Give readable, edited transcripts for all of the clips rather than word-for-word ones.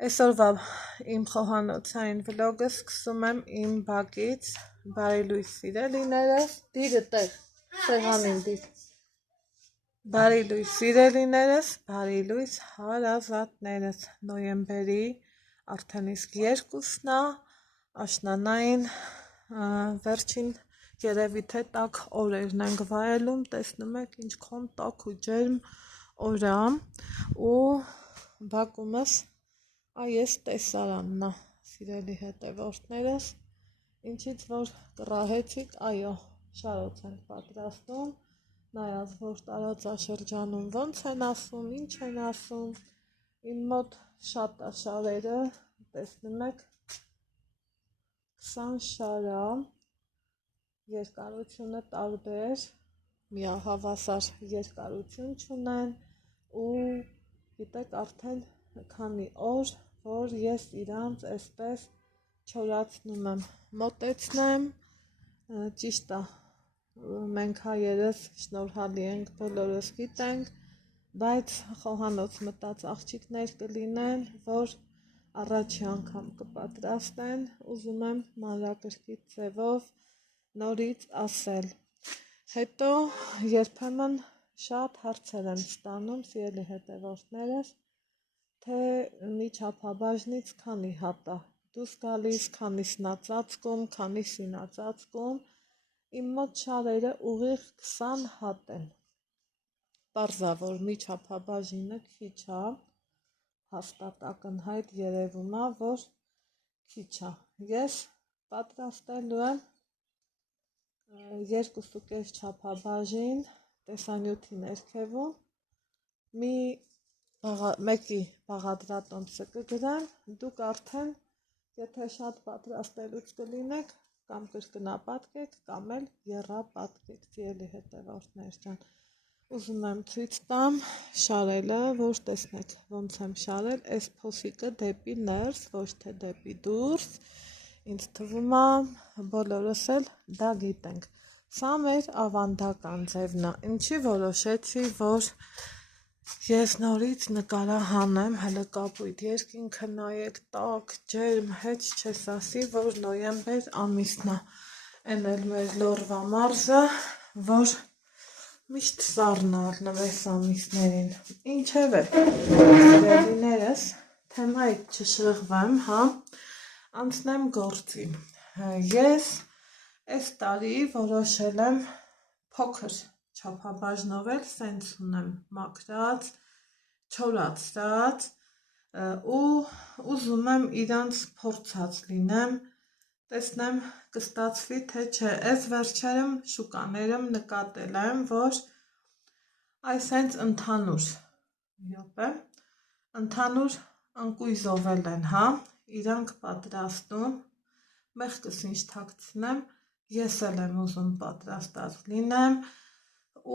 Այսօրվա իմ խոհանոցային վլոգը սկսում եմ իմ բակից, բարի լույս սիրելիներս, դիրը տեղ, սեղանին դիր, բարի լույս սիրելիներս, բարի լույս հարազատներս, նոյեմբերի արդեն իսկ 2-ն է, աշնանային վերջին երևի թե տաք օրերն ենք վայելում, տեսնում եք ինչքան տաք ու ջերմ օր է ու բակումս այս տեսարանն է, սիրելի հետևորդներս, ինչից որ կռահեցիք, այո, շարոց ենք պատրաստում, նայած որ տարածաշրջանում ոնց են ասում, ինչ են ասում, իմ մոտ շատ է շարերը, տեսնում եք, 20 շար է, երկարությունը տարբեր, միահավասար երկարություն չունեն ու գիտեք արդեն քանի օր, որ ես իրանց այսպես չորացնում եմ, մոտեցնեմ, ճիշտ է, մենք հայերս շնորհալի ենք, բոլորս գիտենք, բայց խոհանոց մտած աղջիկներ կլինեն, որ առաջի անգամ կպատրաստեն, ուզում եմ մանրակրկիտ ձևով նորից ասել, հետո երբեմն շատ հարցեր եմ ստանում, սիրելի հետևորդներս, թե մի չափաբաժնից քանի հատ է դուրս գալիս, քանիսն է ծածկում, քանիսին է ծածկում, իմ մոտ շարերը ուղիղ 20 հատ են, պարզա որ մի չափաբաժինը քիչ է, հաստատ ակնհայտ երևում է, որ քիչ է, ես պատրաստելու եմ 2,5 չափաբաժին տեսանյութի ներքևում, մեկի բաղադրատոմսը կգրեմ, դուք արդեն, եթե շատ պատրաստելուց կլինեք, կամ կրկնապատկեք, կամ էլ եռապատկեք, սիրելի հետևորդներ ջան, ուզում եմ ցույց տամ շարելը, որ տեսնեք ոնց եմ շարել, այս փոսիկը դեպի ներս, ոչ թե դեպի դուրս, ինձ թվում է բոլորս էլ դա գիտենք, սա մեր ավանդական ձևն է, ինչի որոշեցի, որ ես նորից նկարահանեմ, հələ կապույտ երկինքը նայեք, տաք, ջերմ, հետ չես ասի, որ նոյեմբեր ամիսն է, են էլ մեր լորվա մարզը, որ միշտ սառն է նվես ամիսներին, ինչևէ, սիրելիներս, թեմայից չշեղվեմ, անցնեմ գործի, ես այս տարի որոշել եմ փոքր չափաբաժնով էլ սենց ունեմ մաքրած, չորացրած ու ուզում եմ իրանց փորձած լինեմ, տեսնեմ կստացվի թե չէ, այս վերջերում շուկաներում նկատել եմ, որ այս հենց ընդհանուր ընկույզով էլ են, իրանք պատրաստում, մեղքս ինչ թաքցնեմ, ես էլ եմ ուզում պատրաստած լինեմ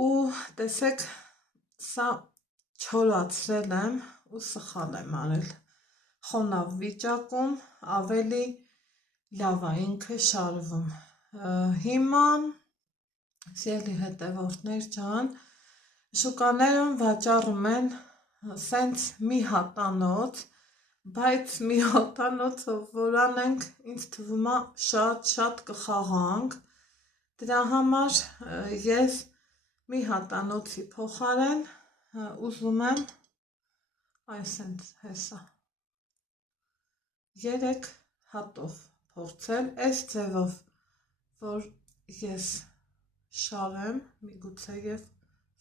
ու տեսեք սա չորացրել եմ ու սխալ եմ արել, խոնավ վիճակում ավելի լավ է ինքը շարվում, հիմա սիրելի հետևորդներ ջան, շուկաներում վաճառում են սենց մի հատանոց, բայց մի հատանոցով որ անենք, ինձ թվում է շատ կխաղանք, դրա համար ես մի հատանոցի փոխարեն ուզում եմ այսենց հեսա 3 հատով փորձել, այս ձևով, որ ես շարեմ, միգուցե և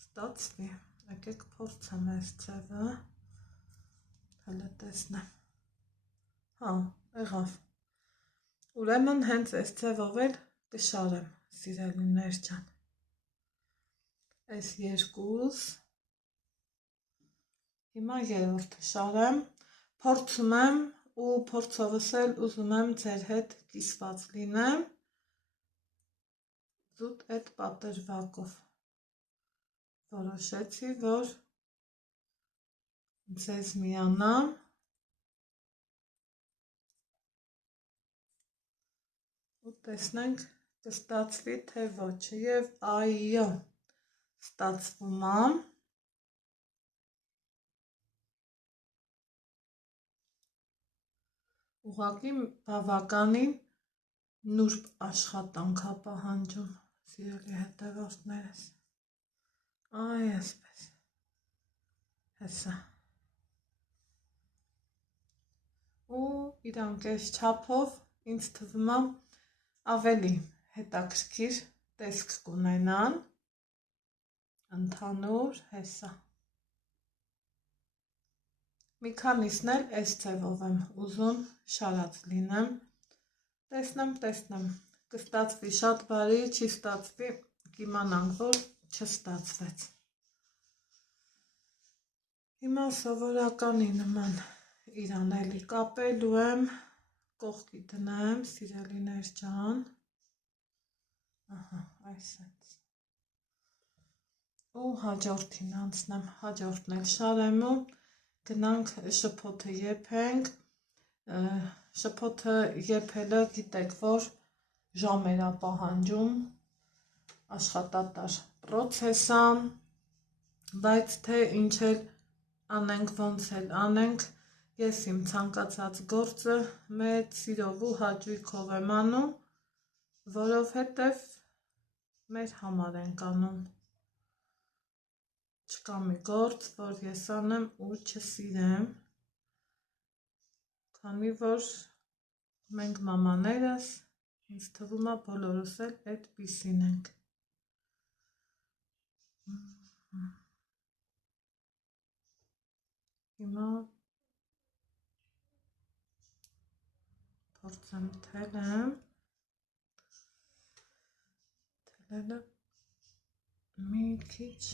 ստացվի, եկեք փորձեմ այս ձևը, հələ տեսնեմ, եղավ, ուրեմն հենց այս ձևով էլ կշարեմ, սիրելիներ ջան, այս 2, հիմա 3-րդը շարեմ, փորձում եմ ու փորձովս էլ ուզում եմ ձեր հետ կիսված լինեմ, զուտ այդ պատրվակով, որոշեցի, որ ձեզ միանամ, ու տեսնենք կստացվի թե ոչ, և այո, ստացվում է, ուղղակի բավականին նուրբ աշխատանք է պահանջում, սիրելի հետևորդներս, այ այսպես, հեսա, ու իրանք այս չափով ինձ թվում է ավելի հետաքրքիր տեսք կունենան, ընդհանուր հեսա, մի քանիսն էլ այս ձևով եմ ուզում շարած լինեմ, տեսնեմ, կստացվի շատ բարի, չի ստացվի, կիմանանք, որ չստացվեց, հիմա սովորականի նման իրան էլի կապելու եմ, կողքի դնեմ, սիրելիներ ջան, այսպես, ու հաջորդին անցնեմ, հաջորդն էլ շարեմ ու գնանք շփոթը եփենք, շփոթը եփելը գիտեք, որ ժամեր է պահանջում, աշխատատար պրոցես է, բայց թե ինչ էլ անենք, ոնց էլ անենք, ես իմ ցանկացած գործը մեծ սիրով ու հաճույքով եմ անում, որովհետև մեր համար ենք անում, չկա մի գործ, որ ես անեմ ու չսիրեմ, քանի որ մենք մամաներս, ինձ թվում է բոլորս էլ այդպիսին ենք, հիմա փորձեմ թելեմ, թելելը մի քիչ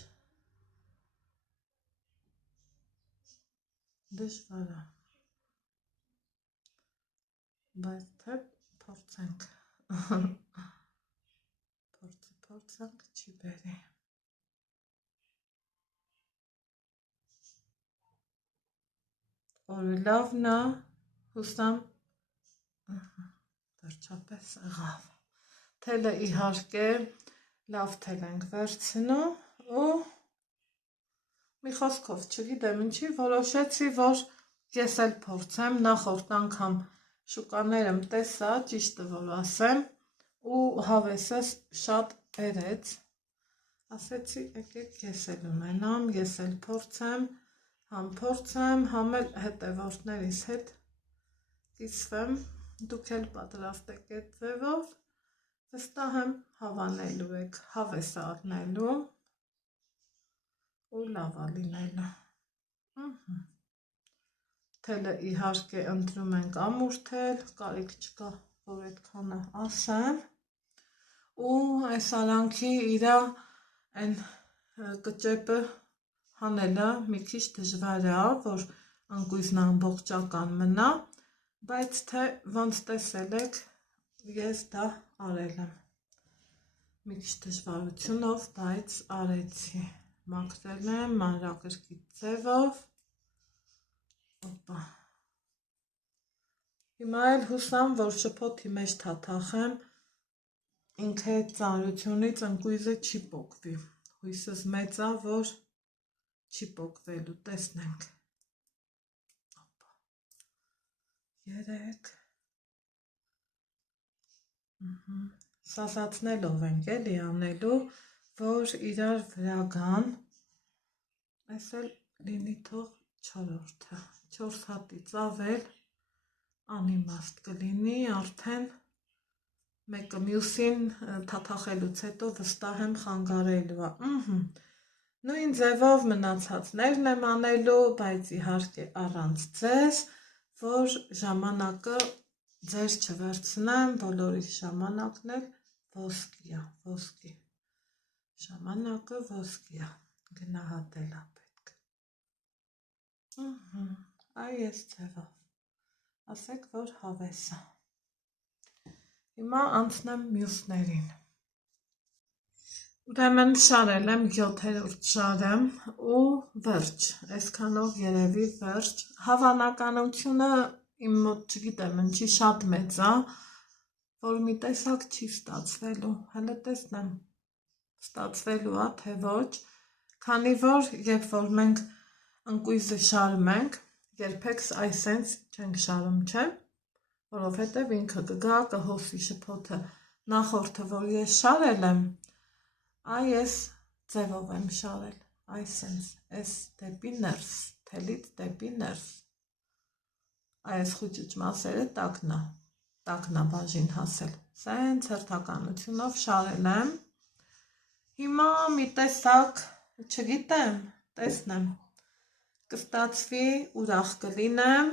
դժվար է, բայց թե փորձենք, փորձենք չի բերի, օրը լավն է, հուսամ, վերջապես եղավ, թելը իհարկե լավ թել ենք վերցնում ու մի խոսքով չգիտեմ ինչի, որոշեցի, որ ես էլ փորձեմ, նախորդ անգամ շուկաներում տեսա, ճիշտը որ ասեմ, ու հավեսս շատ բերեց, ասեցի, եկեք ես էլ ունենամ, ես էլ փորձեմ, համ էլ հետևորդներիս հետ կիսվեմ, դուք էլ պատրաստեք այդ ձևով, վստահ եմ հավանելու եք, հավես առնելու, ու լավ է լինելու, թելը իհարկե ընտրում ենք ամուր թել, կարիք չկա, որ այդքանը ասեմ, ու այս արանքի իրա այն կճեպը հանելը մի քիչ դժվար է, որ ընկույզն ամբողջական մնա, բայց թե ոնց տեսել եք, ես դա արել եմ, մի քիչ դժվարությունով, բայց արեցի, մաքրել եմ մանրակրկիտ ձևով, հիմա էլ հուսամ, որ շփոթի մեջ թաթախեմ, ինքը ծանրությունից ընկույզը չի պոկվի, հույսս մեծ է, որ չի պոկվելու, տեսնենք, 3, սասացնելով ենք էլի անելու, որ իրար վրա գան, այս էլ լինի թող 4-րդը, 4 հատից ավել անիմաստ կլինի, արդեն մեկը մյուսին թաթախելուց հետո վստահ եմ խանգարելու է, նույն ձևով մնացածներն եմ անելու, բայց իհարկե առանց ձեզ, որ ժամանակը ձեր չվերցնեմ, բոլորի ժամանակն էլ ոսկի է, ոսկի, ժամանակը ոսկի է, գնահատել է պետք, այ ես ձևով, ասեք, որ հավես է, հիմա անցնեմ մյուսներին, ուրեմն շարել եմ 7-րդ շարը ու վերջ, այսքանով երևի վերջ, հավանականությունը իմ մոտ չգիտեմ ինչի շատ մեծ է, որ մի տեսակ չի ստացվելու, հələ տեսնեմ, ստացվելու է, թե ոչ, քանի որ երբ որ մենք ընկույզը շարում ենք, երբեք այսենց չենք շարում, չէ, որովհետև ինքը կգա կհոսի շփոթը նախորդը, որ ես շարել եմ, այ ես ձևով եմ շարել, այսենց, այս դեպի ներս, թելից դեպի ներս, այս խուճուճ մասերը տակնա բաժին հասել, սենց հերթականությունով շարել եմ, հիմա մի տեսակ, չգիտեմ, տեսնեմ, կստացվի, ուրախ կլինեմ,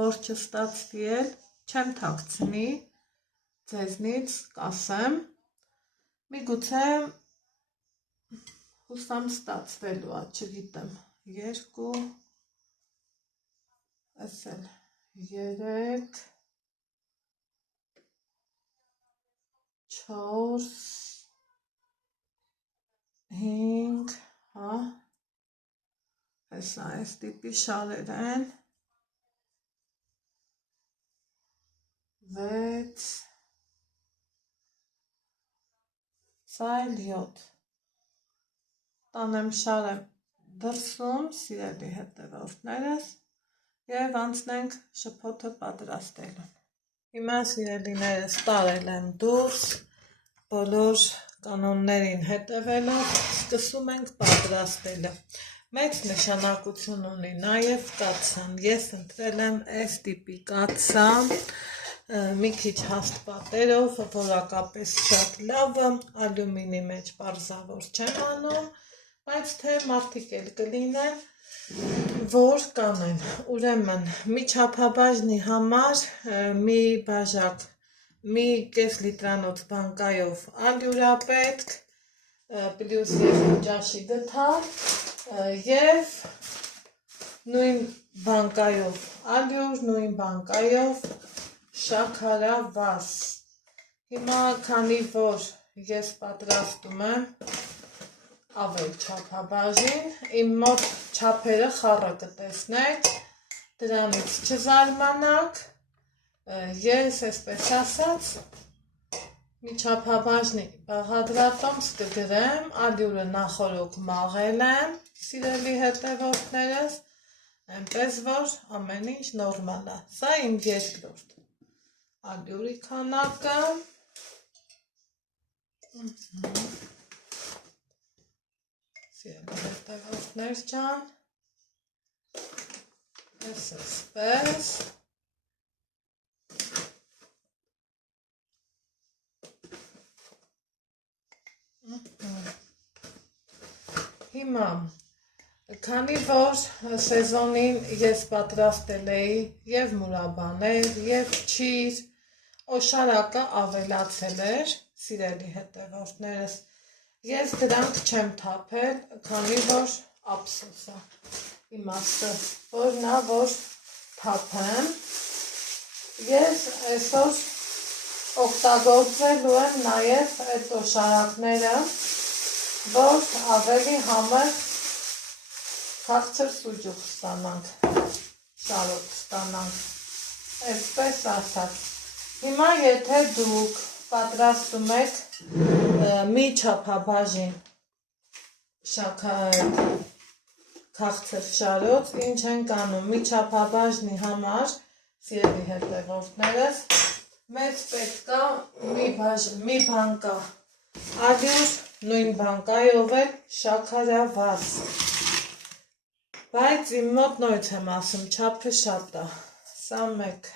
որ չստացվի էլ, չեմ թաքցնի, ձեզնից կասեմ, միգուցե հուսամ ստացվելու է, չգիտեմ, 2, ասել, 3, 4, 5, հա, հեսա այս տիպի շարեր են, 6, սա էլ 7, տանեմ շարեմ դրսում, սիրելի հետևորդներս, և անցնենք շփոթը պատրաստելուն։ Հիմա սիրելիներս տարել եմ դուրս, բոլոր կանոններին հետևելով, սկսում ենք պատրաստելը։ Մեծ նշանակություն ունի նաև կաթսան, ես ընտրել եմ այս տիպի կաթսա, մի քիչ հաստ պատերով, որակապես շատ լավը, ալյումինի մեջ պարզավոր չեմ անում, բայց թե մարդիկ էլ կլինեն, որ կանեն, ուրեմն մի չափաբաժնի համար մի բաժակ, մի կես լիտրանոց բանկայով ալյուրա պետք, պլյուս 2 ճաշի գթալ և նույն բանկայով ալյուր, նույն բանկայով շաքարավազ։ Հիմա քանի որ ես պատրաստում եմ ավել չափաբաժին, իմ մոտ չափերը խառը կտեսնեք, դրանից չզարմանաք, ես այսպես ասած մի չափաբաժնի բաղադրատոմս կգրեմ, ալյուրը նախորոք մաղել եմ, սիրելի հետևորդներս, այնպես որ ամեն ինչ նորմալ է, սա իմ երկրորդ ալյուրի քանակը, սիրելի հետևորդներ ջան, այսպես, հիմա, քանի որ սեզոնին ես պատրաստել էի և մուրաբաներ, և չիր, օշարակը ավելացել էր, սիրելի հետևորդներս, ես դրանք չեմ թափել, քանի որ ափսոս է, իմաստը, որ նա որ թափեմ, ես այսօր օգտագործելու եմ նաև այդ օշարակները, որ ավելի համեղ քաղցր սուջուխ ստանանք, շարոտ ստանանք, այսպես ասած։ Հիմա եթե դուք պատրաստում եք մի չափաբաժին քաղցր շարոտ, ինչ ենք անում, մի չափաբաժնի համար, սիրելի հետևորդներս, մեզ պետք է մի բանկա ալյուր, նույն բանկայով էլ շաքարավազ, բայց իմ մոտ նորից եմ ասում, չափը շատ է, սա մեկ,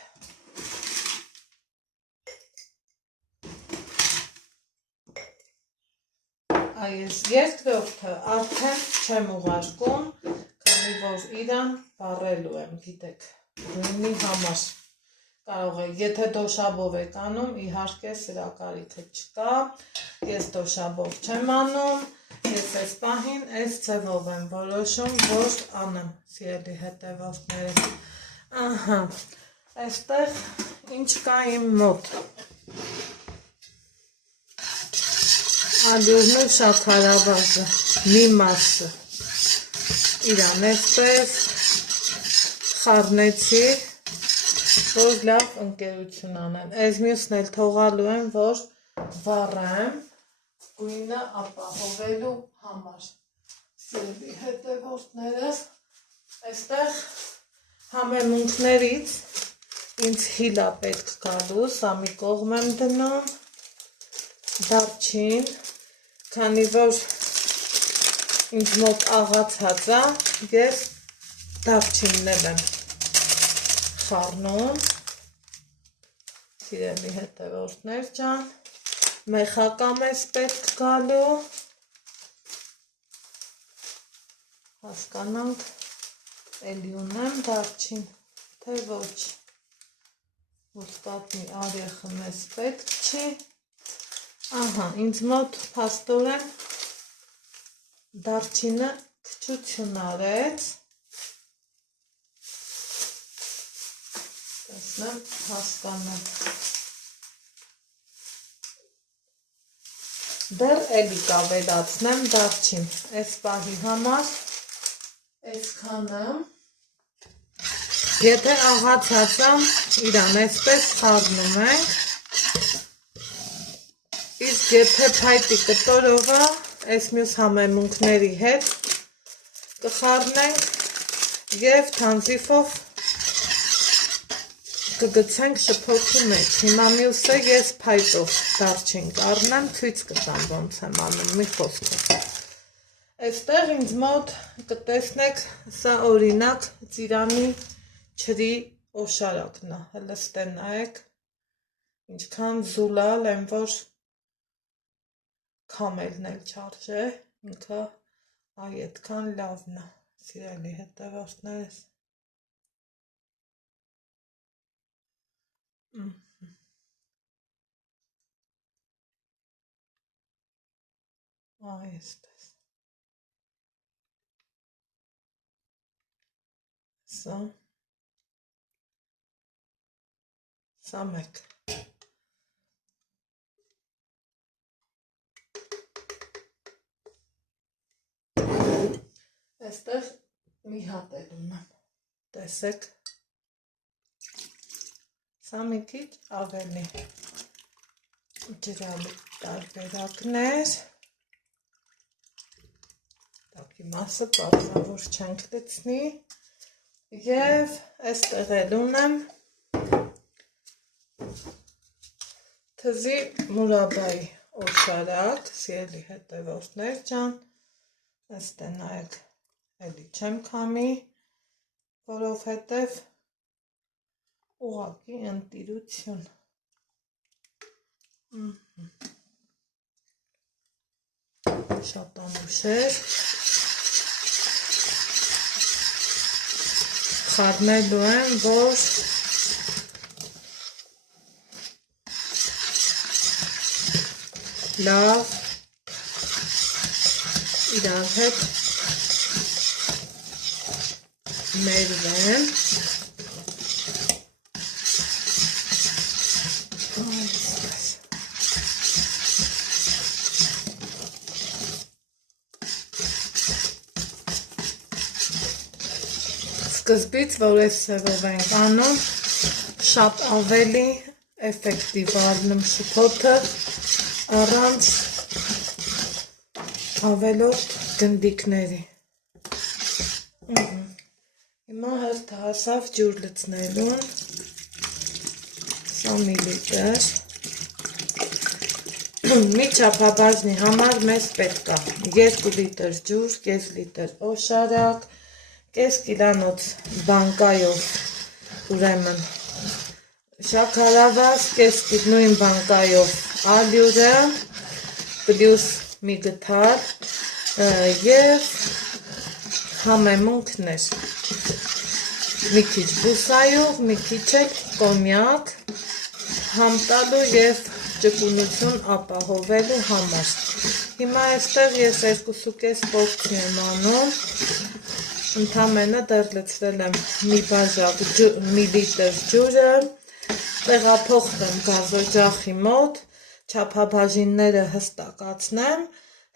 այս երկրորդը արդեն չեմ ուղարկում, քանի որ իրան վառելու եմ, գիտեք, գույնի համար, կարող է, եթե դոշաբով եք անում, իհարկե սրա կարիքը չկա, ես դոշաբով չեմ անում, ես այս պահին այս ձևով եմ որոշում, որ անեմ, սիրելի հետևորդները, ահա, այստեղ ինչ կա իմ մոտ, ալյուրն ու շաքարավազը, մի մասը, իրան այսպես խառնեցի, որ լավ ընկերություն անեն, այս մյուսն էլ թողալու եմ, որ վառեմ, գույնը ապահովելու համար, սիրելի հետևորդներս, այստեղ համեմունքներից ինձ հիլա պետք գալու, սա մի կողմ եմ դնում, դարչին, քանի որ ինձ մոտ աղացած է, ես դարչիններ եմ խառնում, սիրելի հետևորդներ ջան, մեխակամ ես պետք գալու, հասկանանք, էլի ունեմ դարչին, թե ոչ, մուսկատնի արեխը մեզ պետք չի, ահա, ինձ մոտ փաստորեն դարչինը քչություն արեց, տեսնեմ, հասկանեմ, դեռ էլի կավելացնեմ դարչին, այս պահի համար, այսքանը, եթե աղացածամ, իրան այսպես խառնում ենք, իսկ եթե փայտի կտորովը, այս մյուս համեմունքների հետ կխառնենք և թանձիվով կգցենք շփոթի մեջ, հիմա մյուսը ես փայտով դարչին կառնեմ, ցույց կտամ ոնց եմ անում, մի խոսքով։ Այստեղ ինձ մոտ կտեսնեք, սա օրինակ ծիրանի չրի օշարակն է, հələ ստե նայեք, ինչքան զուլալ եմ, որ քամելն էլ չարժե, ինքը այ այդքան լավն է, սիրելի հետևորդներս։ Այ այստես։ Սա մեկ։ Այստեղ մի հատ էլ ունեմ, տեսեք, սա մի քիչ ավելի ջրալի տարբերակներ, տակի մասը պարզավոր չենք լցնի, և այստեղ էլ ունեմ թզի մուրաբայի օշարակ, սիրելի հետևորդներ ջան, այստեղ նայեք, էլի չեմ քամի, որովհետև ուղղակի ընտիրություն։ Շատ անուշեր։ Խառնելու եմ, որ լավ իրար հետ մերվեն։ Սկզբից, որ այս սևով ենք անում, շատ ավելի էֆեկտիվ ալնում շփոթը առանց ավելորդ գնդիկների։ Հիմա հերթը հասավ ջուր լցնելուն, 20 միլիտր, մի չափաբաժնի համար մեզ պետք է 2 լիտր ջուր, կես լիտր օշարակ, կես կիլանոց բանկայով, ուրեմն շաքարավազ, կես նույն բանկայով ալյուրը, պլյուս մի գթար և համեմունքներ, մի քիչ բուսայով, մի քիչ էլ կոնյակ, համ տալու և ճկունություն ապահովելու համար։ Հիմա այստեղ ես 2,5 պորցի եմ անում, ընդամենը դեռ լցրել եմ մի բաժակ միլիտր ջուրը, տեղափոխվեմ գազօջախի մոտ, չափաբաժինները հստակացնեմ,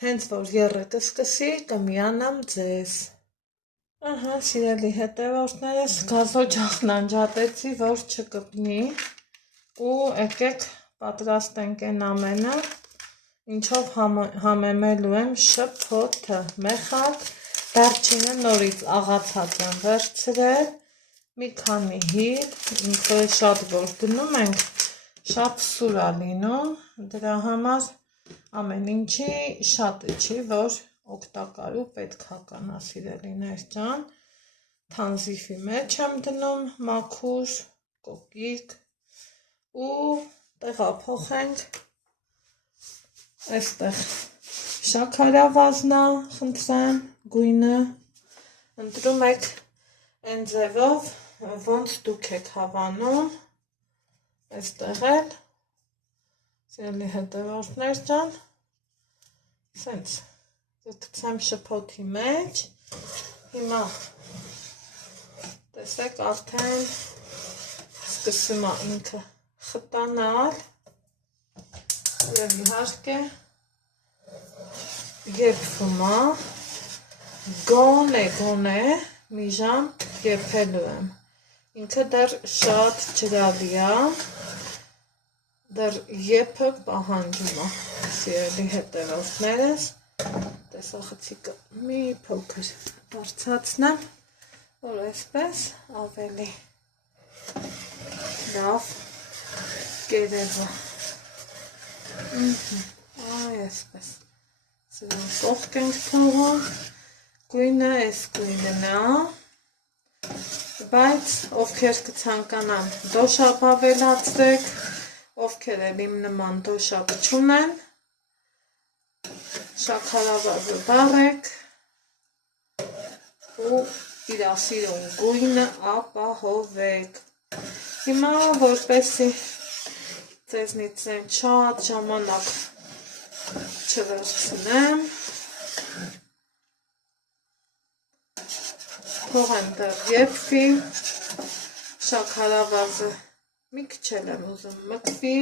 հենց որ եռը կսկսի, կմիանամ ձեզ։ Ահա, սիրելի հետևորդներս, գազօջախն անջատեցի, որ չկպնի, ու եկեք պատրաստենք այն ամենը, ինչով համեմելու եմ շփոթը, մեխակ, դարչինը նորից աղացած եմ վերցրել, մի քանի հիտ, ինքը շատ որ դնում ենք, շատ սուր է լինում, դրա համար ամեն ինչի շատը չի, որ օգտակար ու պետք է կանա սիրելիներ ջան, թանզիֆի մեջ եմ դնում մաքուր, կոկիկ ու տեղափոխենք այստեղ շաքարավազնա, խնդրեմ, գույնը ընտրում եք այն ձևով, ոնց դուք եք հավանում, այստեղ էլ, սիրելի հետևորդներ ջան, սենց, գցեմ շփոթի մեջ, հիմա, տեսեք արդեն սկսում է ինքը խտանալ, և իհարկե եփվում է, գոնե մի ժամ եփելու եմ, ինքը դեռ շատ ջրալի է, դեռ եփը պահանջում է, սիրելի հետևորդներս, տեսախցիկը մի փոքր բարձրացնեմ, որ այսպես ավելի լավ կերևա, այ այսպես, սրան կողք ենք թողում, գույնը այս գույնն է, բայց ովքեր կցանկանան դոշապ ավելացրեք, ովքեր էլ իմ նման դոշապ չունեն, շաքարավազը վառեք ու իր սիրուն գույնը ապահովեք։ Հիմա որպեսզի ձեզնից շատ ժամանակ չվերցնեմ, թողեմ դեռ եփվի, շաքարավազը մի քիչ եմ ուզում մկվի,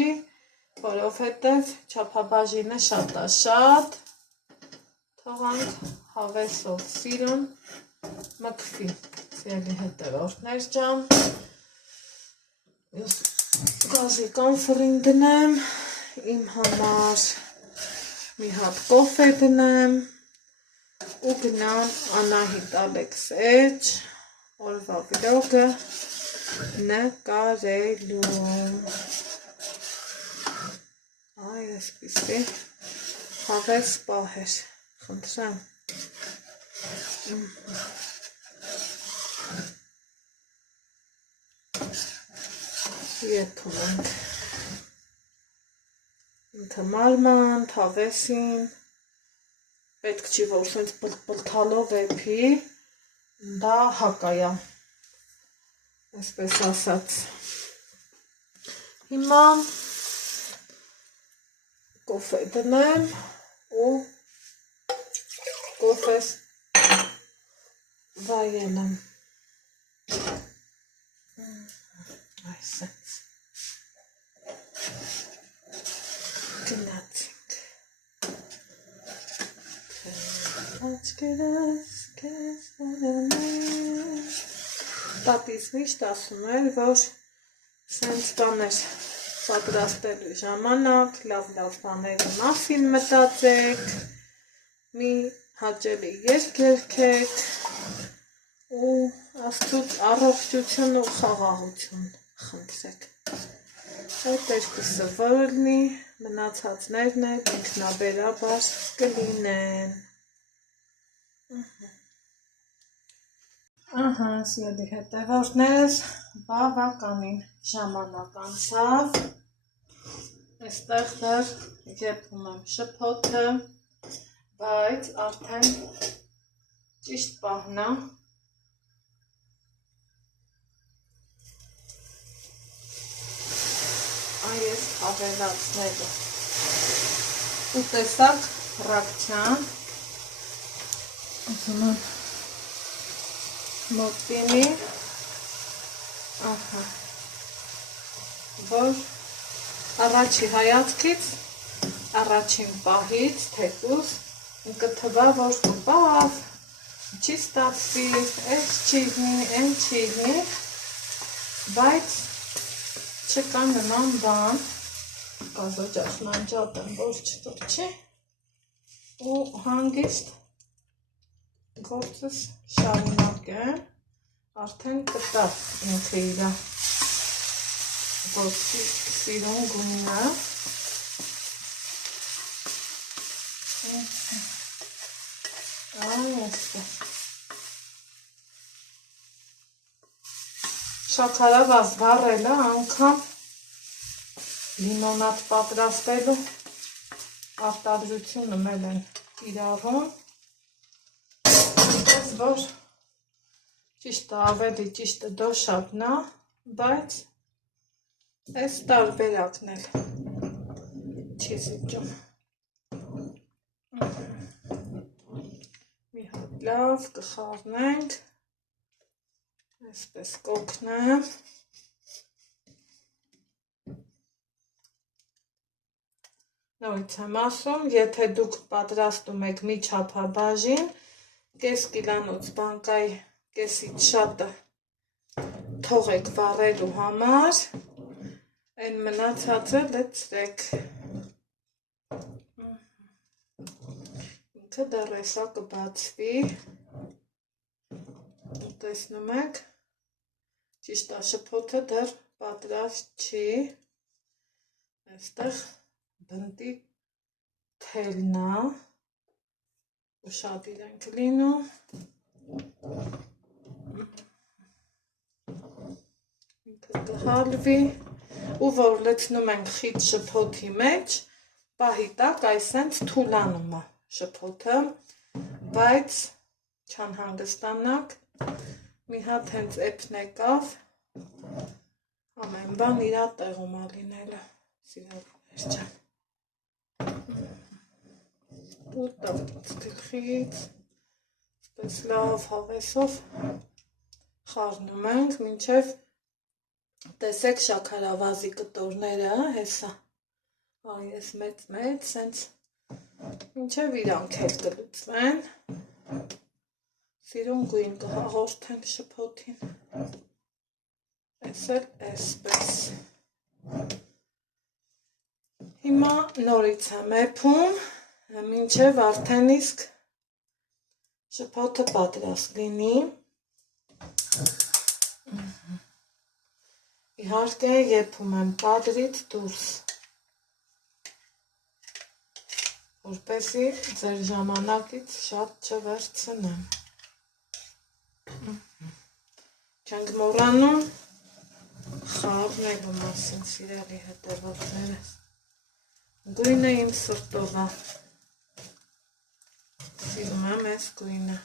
որովհետև չափաբաժինը շատ է շատ, թողանք հավեսով սիրուն մկվի, սիրելի հետևորդներ ջան, գազի կանֆրին դնեմ, իմ համար մի հատ կոֆե դնեմ, ու գնամ Անահիտ Ալեքսեջ օրվա վլոգը նկարելու, այ այսպիսի հավես պահեր, խնդրեմ, եփում ենք, ինքը մարմանդ, հավեսին, պետք չի, որ սենց պլթալով եփի, դա հակայա, այսպես ասած, հիմա կոֆե դնեմ ու կոֆես վայելեմ, այսենց, գնացինք, աչկերս կեզ վերանես, տատիս միշտ ասում էր, որ սենց բաներ պատրաստելու ժամանակ, լավ բաների մասին մտածեք, մի հաճելի երգ երգեք ու Աստծուց առողջություն ու խաղաղություն խնդրեք, այդ երկուսը որ լինի, մնացածներն էլ ինքնաբերաբար կլինեն, ահա, սիրելի հետևորդներս, բավականին ժամանակ անցավ, այստեղ դեռ եփում եմ շփոթը, բայց արդեն ճիշտ պահն է, այս ավելացնելը, ու տեսակ ռակցյան, ուզում եմ մոտինի, ահա, որ առաջի հայացքից, առաջին պահից, թեկուզ, ինքը թվա, որ բավ, չի ստացվի, այս չի լինի, այն չի լինի, բայց չկա նման բան, կազոջախն անջատ եմ, որ չտրչի, ու հանգիստ գործս շարունակեմ, արդեն կտա ինքը իրա ոսկի սիրուն գույնը։ Շաքարավազ վառելը անգամ լիմոնադ պատրաստելու արտադրությունը մեզ են իրավում, ես որ ճիշտը ավելի ճիշտը դոշաբն է, բայց այս տարբերակն էլ չի զիջում։ Մի հատ լավ կխառնենք, այսպես կօգնեմ։ Նորից եմ ասում, եթե դուք պատրաստում եք միջափաբաժին, կես կիլանոց բանկայի կեսից շատը թողեք վառելու համար, այն մնացածը լցրեք։ Ինքը դեռ էսա կբացվի, տեսնում եք, ճիշտ շփոթը դեռ պատրաստ չի, այստեղ բնտի թելն է, շատ իրենք լինում, ինքը կհալվի, ու որ լցնում ենք խիտ շփոթի մեջ, պահի տակ այսենց թուլանում է շփոթը, բայց չանհանգստանաք, մի հատ հենց էպն եկավ, ամեն բան իրա տեղում է լինելը, սիրելիներ ջան։ Ու տապված գլխից, այսպես լավ հավեսով խառնում ենք, մինչև տեսեք շաքարավազի կտորները, հեսա, այս մեծ, սենց, մինչև իրանք էլ կլուծվեն, սիրուն գույն կհաղորդենք շփոթին, այս էլ այսպես։ Հիմա նորից եմ էփում, մինչև արդեն իսկ շփոթը պատրաստ լինի։ Իհարկե եփում եմ կադրից դուրս, որպեսզի ձեր ժամանակից շատ չվերցնեմ։ Չենք մոռանում խառնելու մասին, սիրելի հետևորդներս։ Գույնը իմ սրտով է, սիրում եմ այս գույնը։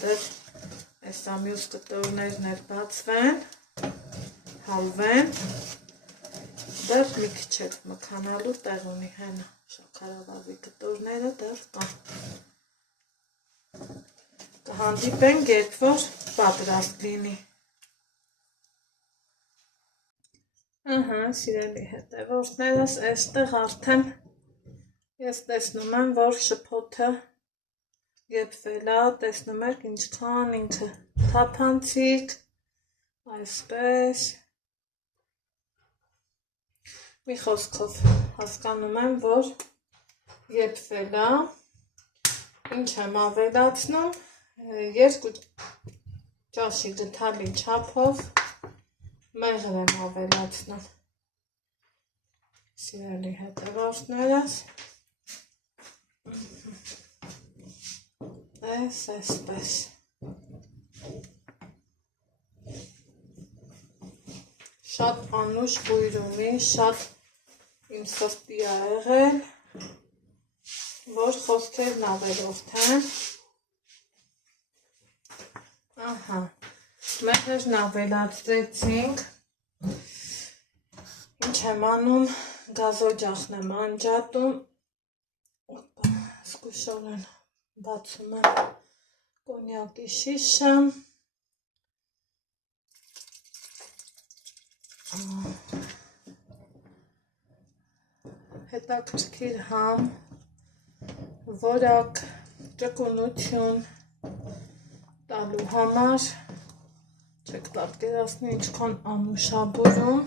Դեռ այս ամյուս կտորներն էլ բացվեն, հալվեն, դեռ մի քիչ էլ մքանալու տեղ ունի հենը, շաքարավազի կտորները դեռ կան։ Կհանդիպենք, երբ որ պատրաստ լինի։ Ահա, սիրելի հետևորդներս, այստեղ արդեն ես տեսնում եմ, որ շփոթը եփվել է, տեսնում եք ինչքան ինքը թափանցիկ, այսպես։ Մի խոսքով հասկանում եմ, որ եփվել է, ինչ եմ ավելացնում, 2 ճաշի գթալի չափով մեղր եմ ավելացնում, սիրելի հետևորդներս, այսպես, շատ անուշ բույրումի, շատ իմ սրտի է եղել, որ խոսքերն ավելորդեմ, ահա, մեղրն ավելացրեցինք, ինչ եմ անում, գազօջախն եմ անջատում, զգուշորեն բացում եմ կոնյակի շիշը, հետաքրքիր համ, որակ, ճկունություն տալու համար, չեք պատկերացնի ինչքան անուշ է բուրում,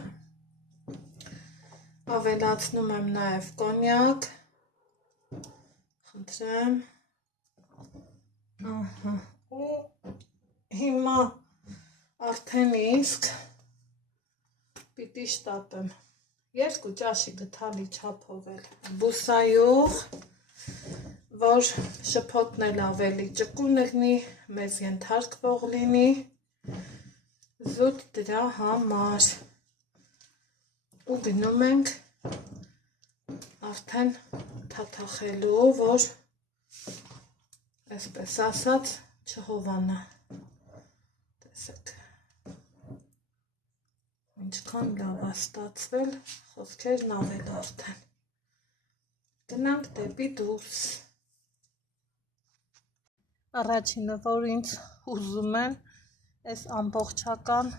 ավելացնում եմ նաև կոնյակ, խնդրեմ, ու հիմա արդեն իսկ պիտի շտապեմ 2 ճաշի գթալի չափով էլ բուսայող, որ շփոթն էլ ավելի ճկուն լինի, մեզ ենթարկվող լինի, զուտ դրա համար ու գնում ենք արդեն թաթախելու, որ այսպես ասած չհովանա, տեսեք, ինչքան լավ է ստացվել, խոսքերն ավել արդեն, գնանք դեպի դուրս, առաջինը, որ ինձ ուզում են, այս ամբողջական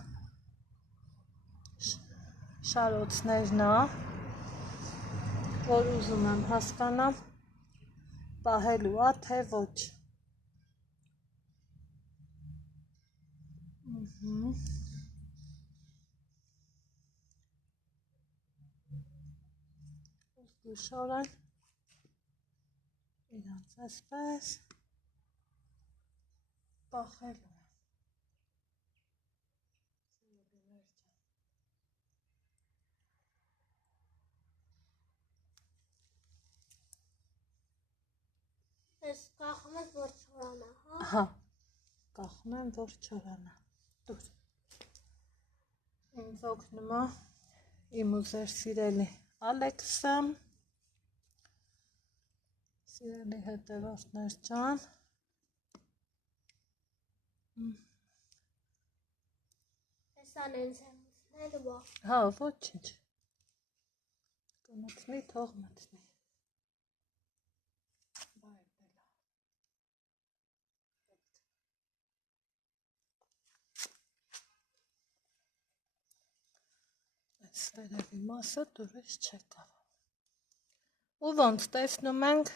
շարոցներն է, որ ուզում եմ հասկանամ, պահելու է, թե ոչ, զգուշորեն իրանց այսպես պահելու եմ, Ես կախում ես, որ չորանա, հա? Հա, կախում եմ, որ չորանա, դուր, ինձ օգնում է իմ ու ձեր սիրելի Ալեքսը, սիրելի հետևորդներ ջան, Հեսան ենց եմ ուսնել ու հա, ոչինչ, կմտնի, թող մտնի, այս վերևի մասը դուրս չեկավ, ու ոնց տեսնում ենք,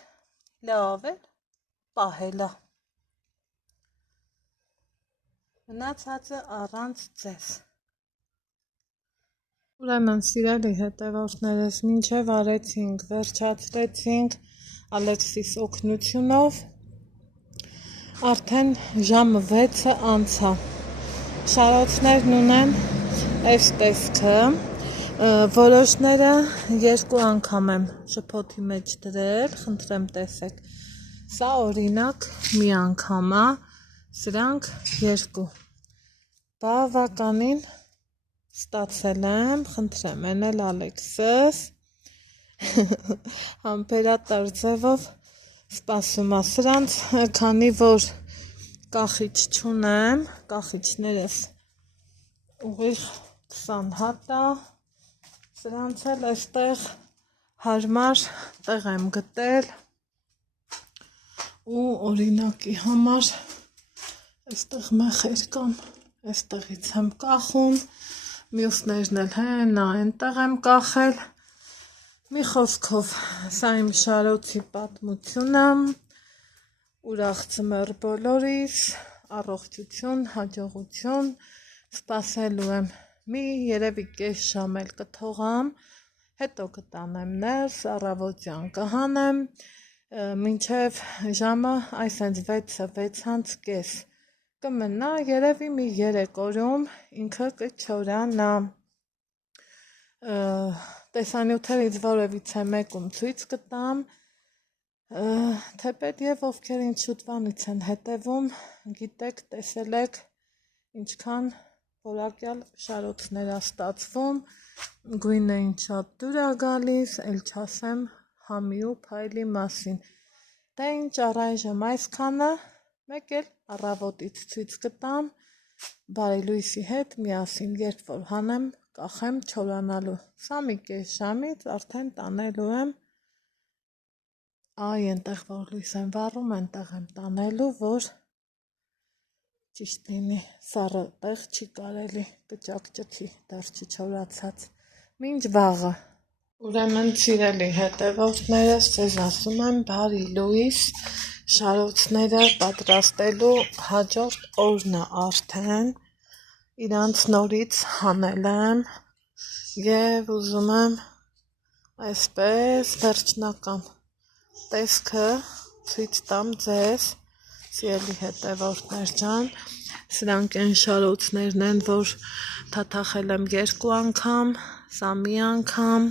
լավ էլ պահելա, մնացածը առանց ձեզ, ուրեմն սիրելի հետևորդներս, մինչև արեցինք, վերջացրեցինք Ալեքսիս օգնությունով, արդեն ժամը 6-ը անցա, շարոցներն ունեն այս տեսքը, որոշները 2 անգամ եմ շփոթի մեջ դրել, խնդրեմ տեսեք, սա օրինակ մի անգամ է, սրանք 2, բավականին ստացել եմ, խնդրեմ, են էլ Ալեքսս, համբերատար ձևով սպասում է սրանց, քանի որ կախիչ չունեմ, կախիչներս ուղիղ 20 հատ է, սրանց էլ այստեղ հարմար տեղ եմ գտել ու օրինակի համար այստեղ մեխեր կան, այստեղից եմ կախում, մյուսներն էլ հենա այնտեղ եմ կախել, մի խոսքով, սա իմ շարոցի պատմությունը, ուրախ ձմեռ բոլորիս, առողջություն, հաջողություն, սպասելու եմ, մի երևի կես ժամ էլ կթողամ, հետո կտանեմ ներս, առավոտյան կհանեմ, մինչև ժամը այսենց 6:30 կմնա, երևի մի 3 օրում ինքը կչորանա, տեսանյութերից որևիցե մեկում ցույց կտամ, թեպետ և ովքեր ինձ շուտվանից են հետևում, գիտեք, տեսել եք, ինչքան որակյալ շարոցներ է ստացվում, գույնը ինչ շատ դուր է գալիս, էլ չասեմ համի ու փայլի մասին, դե ինչ առայժմ այսքանը, մեկ էլ առավոտից ցույց կտամ, բարի լույսի հետ միասին, երբ որ հանեմ, կախեմ չորանալու, սա մի կես ժամից արդեն տանելու եմ, այ ենտեղ որ լույս եմ վառում, ենտեղ եմ տանելու, որ ճիշտ լինի, սառը տեղ չի կարելի, կճակճքի, դեռ չչորացած, մինչ վաղը, ուրեմն սիրելի հետևորդներս, ձեզ ասում եմ բարի լույս, շարոցները պատրաստելու հաջորդ օրն է արդեն, իրանց նորից հանել եմ և ուզում եմ այսպես վերջնական տեսքը ցույց տամ ձեզ, Սիրելի հետևորդներ ջան, սրանք այն շարոցներն են, որ թաթախել եմ 2 անգամ, սա մի անգամ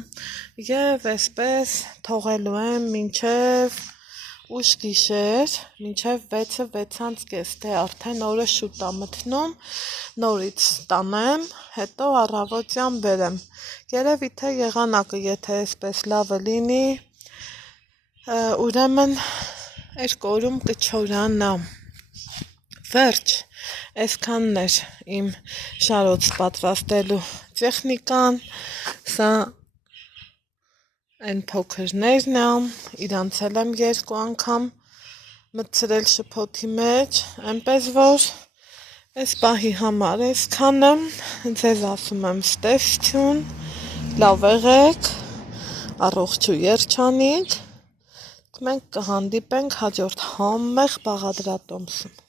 և այսպես թողելու եմ մինչև ուշ գիշեր, մինչև 6:06, դե արդեն օրը շուտ է մթնում, նորից տանեմ, հետո առավոտյան բերեմ, երևի թե եղանակը եթե այսպես լավը լինի, ուրեմն 2 օրում կչորանա, վերջ, այսքանն էր իմ շարոց պատրաստելու տեխնիկան, սա այն փոքրներն է, իրանց էլ եմ 2 անգամ մտցրել շփոթի մեջ, այնպես որ այս պահի համար այսքան եմ, ձեզ ասում եմ ստեսություն, լավ եղեք, առողջ ու երջանիկ, մենք կհանդիպենք հաջորդ համեղ բաղադրատոմսում։